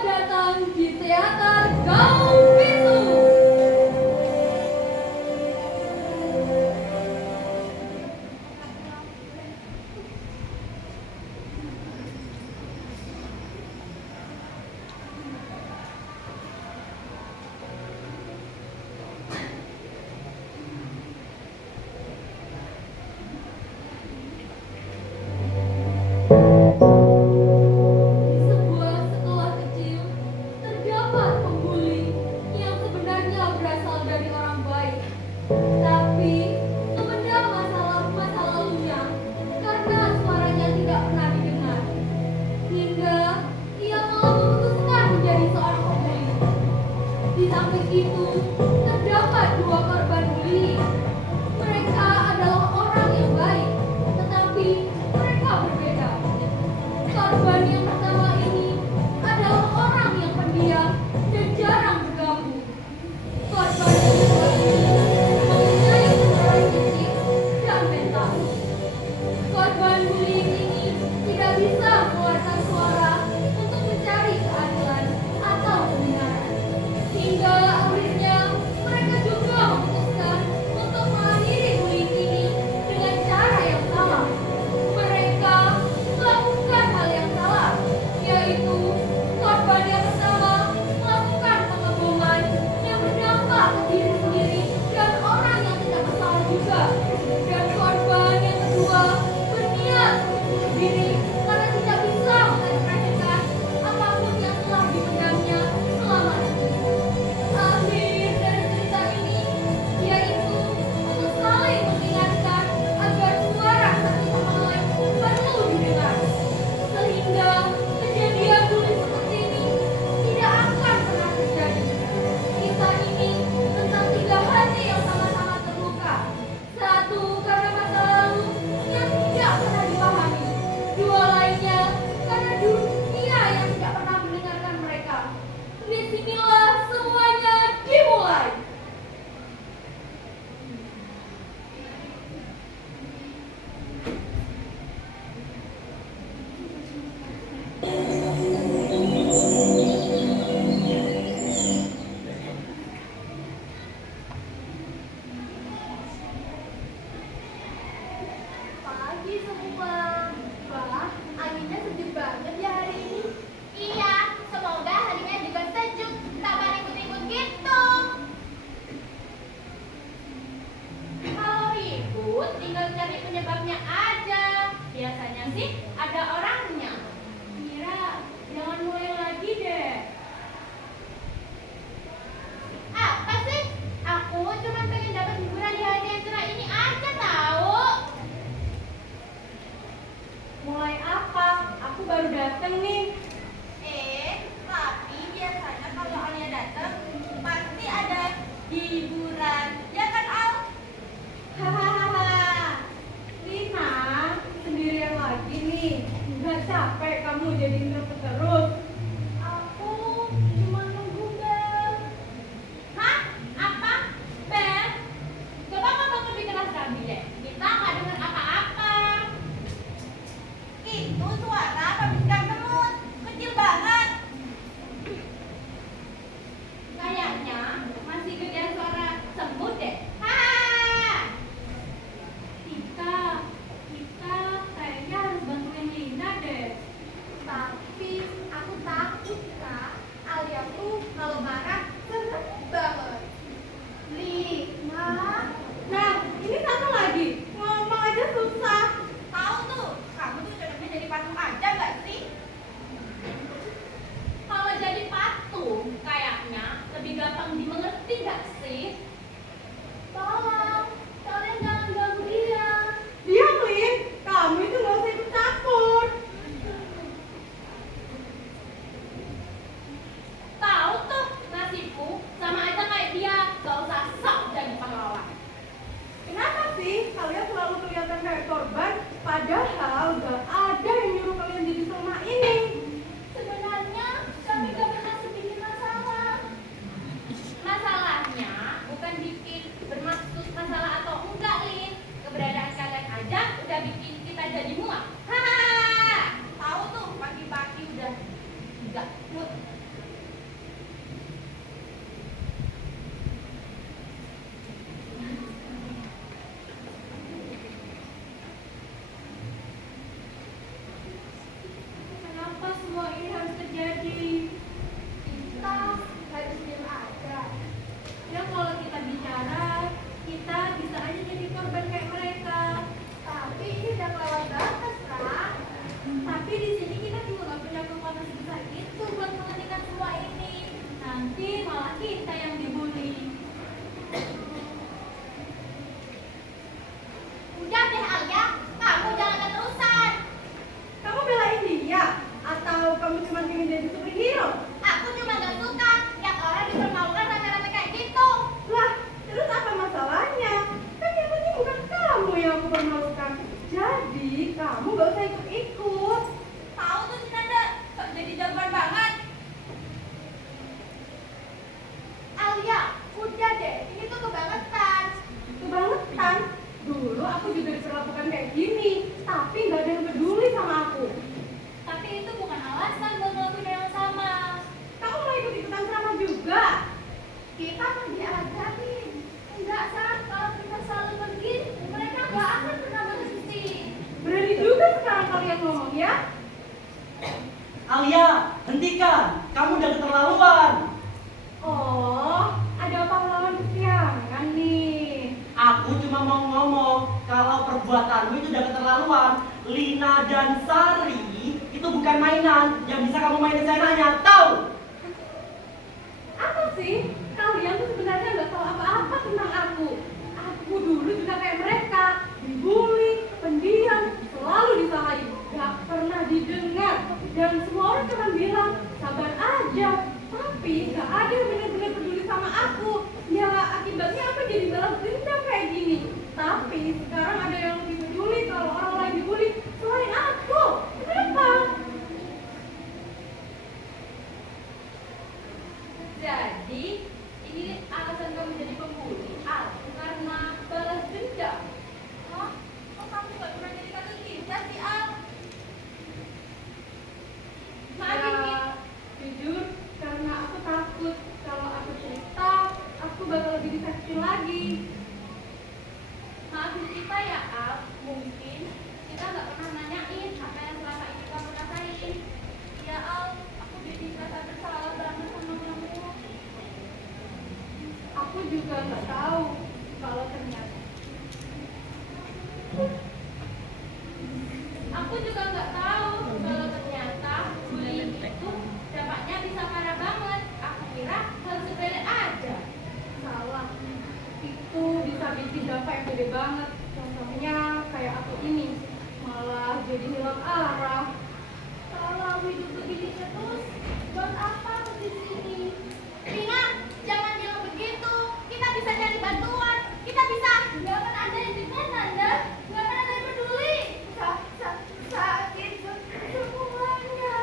datang di teater Gaung Bisu. Di sebuah sekolah kecil terdapat pembuli yang sebenarnya berasal dari orang baik, tapi memendam masalah-masa lalunya karena suaranya tidak pernah didengar. Hingga ia malah memutuskan menjadi seorang pembuli. Di samping itu, terdapat dua korban bullying. Mereka adalah orang yang baik, tetapi mereka berbeda. Korban yang pertama ini adalah orang yang pendiam dan jarang bergabung. Korban yang kedua ini mempunyai kekerasan fisik dan mental. Korban bullying ini tidak bisa mengeluarkan suara untuk mencari keadilan atau kebenaran. Hingga akhirnya mereka juga memutuskan untuk mengakhiri bullying ini dengan cara yang salah. Mereka melakukan hal yang salah, yaitu korban yang pertama melakukan pengeboman yang berdampak ke diri sendiri dan orang yang tidak bersalah juga. Dan korban yang kedua berniat untuk bunuh diri karena tidak bisa mengekspresikan apapun yang telah dipendamnya selama ini. Akhir dari cerita ini yaitu untuk saling mengingatkan agar suara satu sama lain perlu didengar, sehingga kejadian bully seperti ini tidak akan pernah terjadi. Kisah ini tentang tiga hati yang sama-sama terluka. Satu karena masa lalu yang tidak pernah dipahami. Dua lainnya karena dunia yang tidak pernah mendengarkan mereka. Disinilah semuanya dimulai. Pagi semua. Wah, anginnya sejuk banget ya hari ini. Iya, semoga harinya juga sejuk, tak ribut-ribut gitu. Kalau ribut, tinggal cari penyebabnya aja. Biasanya sih ada orangnya. Mira, jangan mulai lagi deh. Apa sih? Aku cuma pengen dapat hiburan di hari yang cerah ini aja tahu. Mulai apa? Aku baru dateng nih. Tapi biasanya kalau Alia datang pasti ada hiburan. Ya kan, Al? Hahaha. Lina, sendirian lagi nih. Nggak capek kamu jadi terus? Aku cuma nunggu bel. Hah? Apa? Bel? Coba ngomong lebih keras lagi deh. Kita nggak dengar apa-apa. Itu suara pabrikan semut. Kecil banget. Kayaknya masih gedean suara semut deh. Ha! Kita kayaknya harus bantuin Lina deh. Tapi aku takut, Kak. Alia tuh kalau marah serem banget. Lina. Nah, ini satu lagi. Ngomong aja susah. Tahu tuh, kamu tuh cocoknya jadi patung aja nggak sih? Kalau jadi patung, kayaknya lebih gampang dimengerti nggak sih? Tolong, kalian jangan ganggu dia. Diam, Lin. Kamu itu nggak usah ikut campur. Tahu tuh, nasi terjadi. Kita harus diam aja. Ya kalau kita bicara, kita bisa aja jadi korban kayak mereka. Tapi ini udah kelewat batas, Ra. Tapi di sini kita juga nggak punya kekuatan sebesar itu buat menghentikan semua ini. Nanti malah kita yang dibully. Udah deh Alia, kamu jangan keterusan. Kamu belain dia? Atau kamu cuma ingin jadi superhero? Aku cuma gak suka lihat orang dipermalukan rame-rame kayak gitu. Lah, terus apa masalahnya? Kan yang penting bukan kamu yang aku permalukan. Jadi, kamu gak usah ikut-ikut. Tahu tuh si Nanda, kok jadi jagoan banget. Alia, udah deh, ini tuh kebangetan. Kebangetan. Dulu aku juga diperlakukan kayak gini, tapi gak ada yang peduli sama aku. Tapi itu bukan alasan buat ngelakuin yang sama. Kamu mau ikut-ikutan ceramah juga? Kita kan diajarin. Enggak salah kalau kita selalu pergi, mereka gak akan pernah berhenti. Berani juga sekarang kalian ngomong ya? Alia, hentikan. Kamu udah keterlaluan. Oh, ada pahlawan kesiangan nih. Aku cuma mau ngomong kalau perbuatanmu itu udah keterlaluan. Lina dan Sari itu bukan mainan yang bisa kamu mainin seenaknya, tahu? Apa sih? Kalian tuh sebenarnya nggak tahu apa-apa tentang aku. Aku dulu juga kayak mereka, dibully, pendiam, selalu disalahin, nggak pernah didengar. Dan semua orang cuma bilang, sabar aja. Tapi nggak ada yang benar-benar peduli sama aku. Ya akibatnya aku jadi balas dendam kayak gini. Tapi sekarang ada yang lebih peduli kalau orang lain dibully selain aku. Kenapa? Jadi, ini alasan kamu jadi pembuli, Al, karena balas dendam. Hah? Kok kamu gak pernah jadi kakak kita sih, Al? Maafin Ya, kita. jujur karena aku takut kalau aku cerita aku bakal lebih disakiti lagi. Maafin kita ya, Al. Mungkin kita nggak pernah nanyain apa yang selama ini kamu rasain. Ya, Al, aku jadi merasa bersalah banget sama kamu. Aku juga nggak tahu kalau ternyata Aku juga nggak tahu kalau ternyata bullying itu dampaknya bisa parah banget. Aku kira hal sepele aja. salah. Itu bisa bikin dampak yang gede banget. Contohnya kayak aku ini malah jadi hilang arah. Kalau hidup begini terus, buat apa aku di sini? Rina, jangan bilang begitu. Kita bisa cari bantuan. Kita bisa. Gak akan ada yang dengar, Nanda. Gak akan ada yang peduli. Sakit semuanya.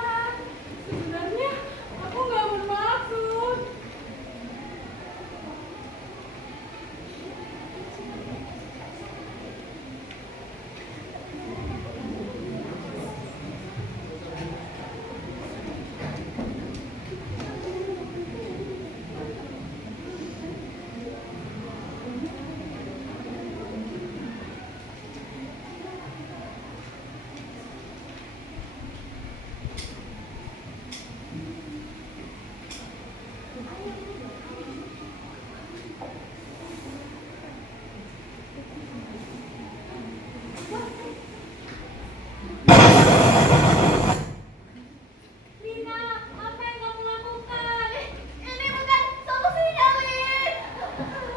Sebenarnya aku nggak bermaksud. Rina, apa yang kamu lakukan? Ini bukan solusinya, Lin.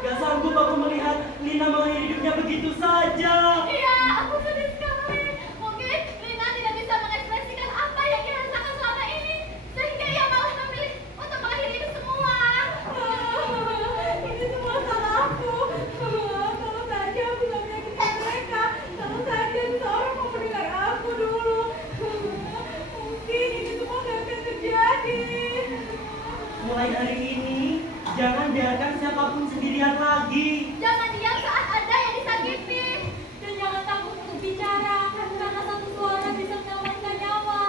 Gak sanggup aku melihat Lina mengakhiri hidupnya begitu saja. Iya, aku sedih sekali. Mungkin Lina tidak bisa mengekspresikan apa yang ia rasakan selama ini, sehingga ia malah memilih untuk mengakhiri itu semua. Ini semua salah aku. Kalau saja aku nggak menyakiti mereka. Kalau saja seseorang mau mendengar aku dulu. Mungkin ini semua nggak akan terjadi. Mulai hari ini, jangan biarkan siapapun sendirian lagi. Jangan diam saat ada yang disakiti. Dan jangan takut untuk bicara, karena satu suara bisa menyelamatkan nyawa.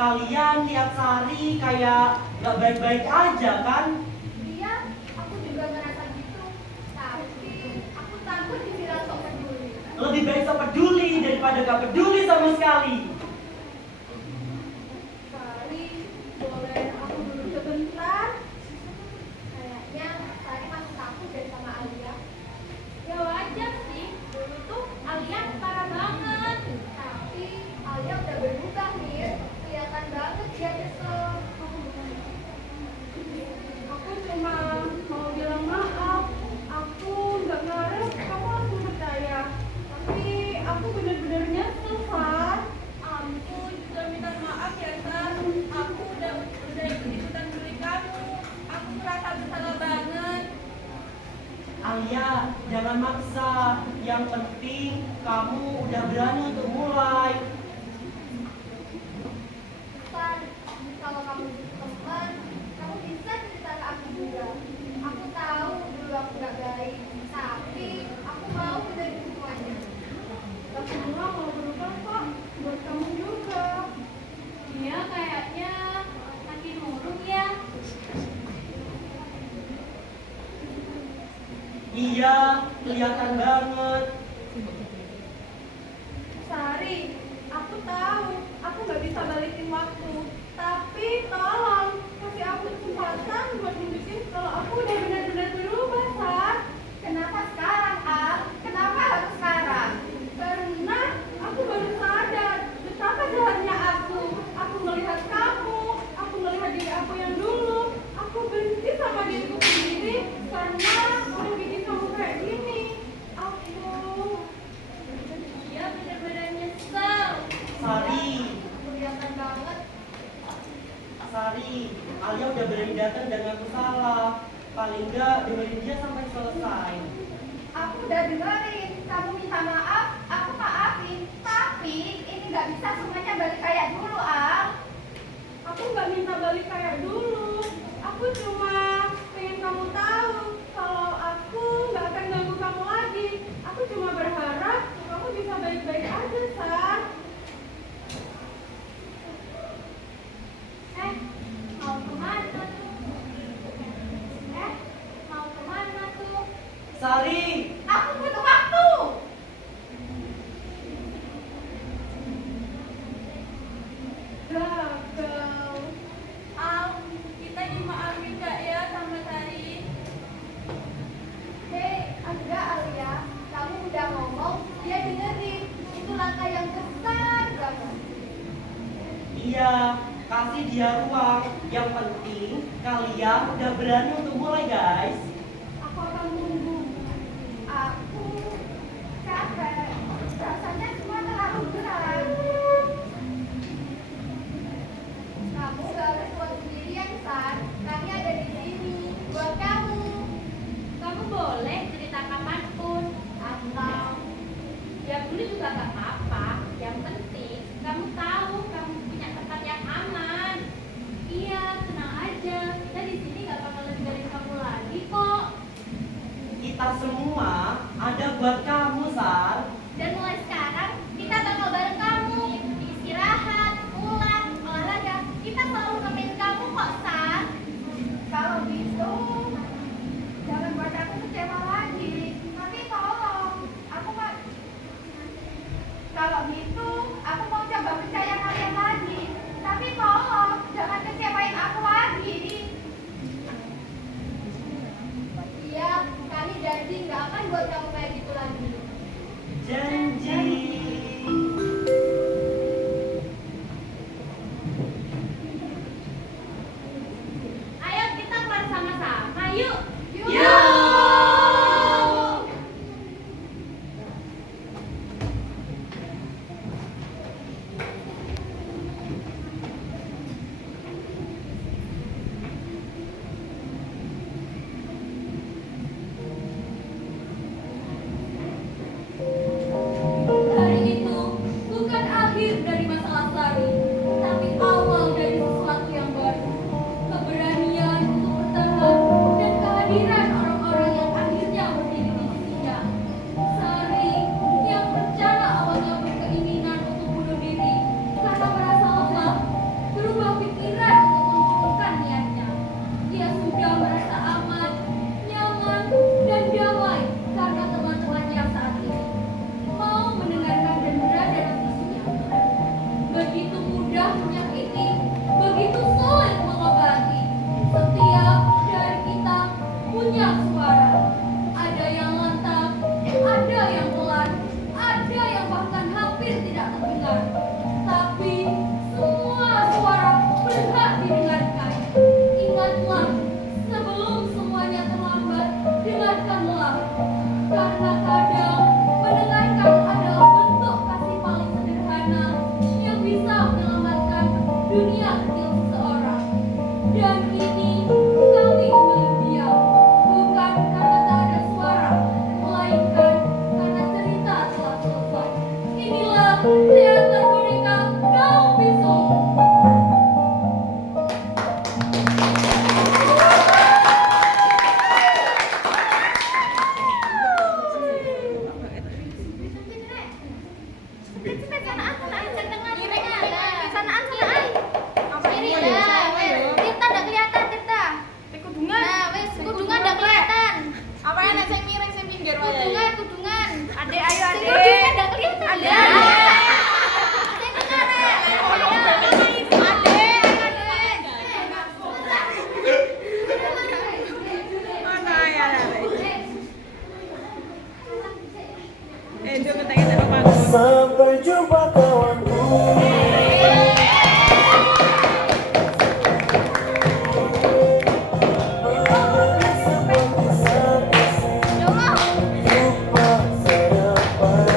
Kalian lihat Sari kayak gak baik-baik aja kan? Iya, aku juga ngerasa gitu. Tapi aku takut dibilang sok peduli. Lebih baik sok peduli daripada gak peduli sama sekali. Sari, boleh aku duduk sebentar? Kayaknya Sari masih takut deh sama Alia. Ya wajar sih, dulu tuh Alia parah banget. Tapi Alia udah berubah nih. Kelihatan banget dia kesel. Aku cuma mau bilang maaf. Aku nggak ngarep kamu langsung percaya. Tapi aku bener-bener nyesel, Sar. Ampun, udah minta maaf ya Sar. Aku udah ikut-ikutan beli kamu. Aku merasa bersalah banget. Alia, jangan maksa. Yang penting kamu udah berani untuk mulai. San, kalau kamu butuh teman, kamu bisa cerita ke aku juga. Aku tahu dulu aku gak baik, tapi aku mau benerin semuanya. Kita semua mau berubah kok. Buat kamu juga. Iya, kayaknya makin murung ya. Iya, kelihatan banget. Sari, aku tahu aku nggak bisa balikin waktu. Tapi tolong kasih aku kesempatan buat nunjukin kalau aku udah benar-benar berubah, Sar. Kenapa sekarang, Al? Kenapa harus sekarang? Karena aku baru sadar betapa jahatnya aku. Aku melihat kamu, aku melihat diri aku yang dulu. Aku benci sama diriku sendiri karena udah bikin kamu kayak gini. Aku Dia bener-bener nyesel. Sari, Kelihatan banget. Sari, Alia udah berani datang dan ngaku salah. Paling enggak dengerin dia sampai selesai. Aku udah dengerin, kamu minta maaf, aku maafin. Tapi ini gak bisa semuanya balik kayak dulu, Al. Aku nggak minta balik kayak dulu. Aku cuma pengen kamu tahu kalau aku nggak akan ganggu kamu lagi. Aku cuma berharap kamu bisa baik-baik aja, Sar. Mau kemana tuh? Mau kemana tuh? Sari, Aku butuh waktu. Gagal. Al, kita dimaafin gak ya sama Sari? Hei, enggak Alia. Kamu udah ngomong, dia dengerin. Itu langkah yang besar banget. iya, kasih dia ruang. Yang penting kalian udah berani untuk mulai, guys. Aku akan tunggu. Aku capek. Rasanya semua terlalu berat. Kamu gak harus buat sendirian, San. Kami ada di sini buat kamu. Kamu boleh cerita kapanpun. Atau ya dulu juga gak apa-apa. Yang penting kamu tahu kamu punya tempat yang aman. Iya, tenang aja. Kita di sini gak bakal ninggalin kamu lagi kok. Kita semua ada buat kamu, Sar. Dan mulai sekarang dunia kecil seseorang. Dan kini kami memilih diam, bukan karena tak ada suara, melainkan karena cerita telah selesai. Inilah teater boneka kaum bisu. Sampai jumpa kawanku. Menjadi seperti saksi jumpa sarapan.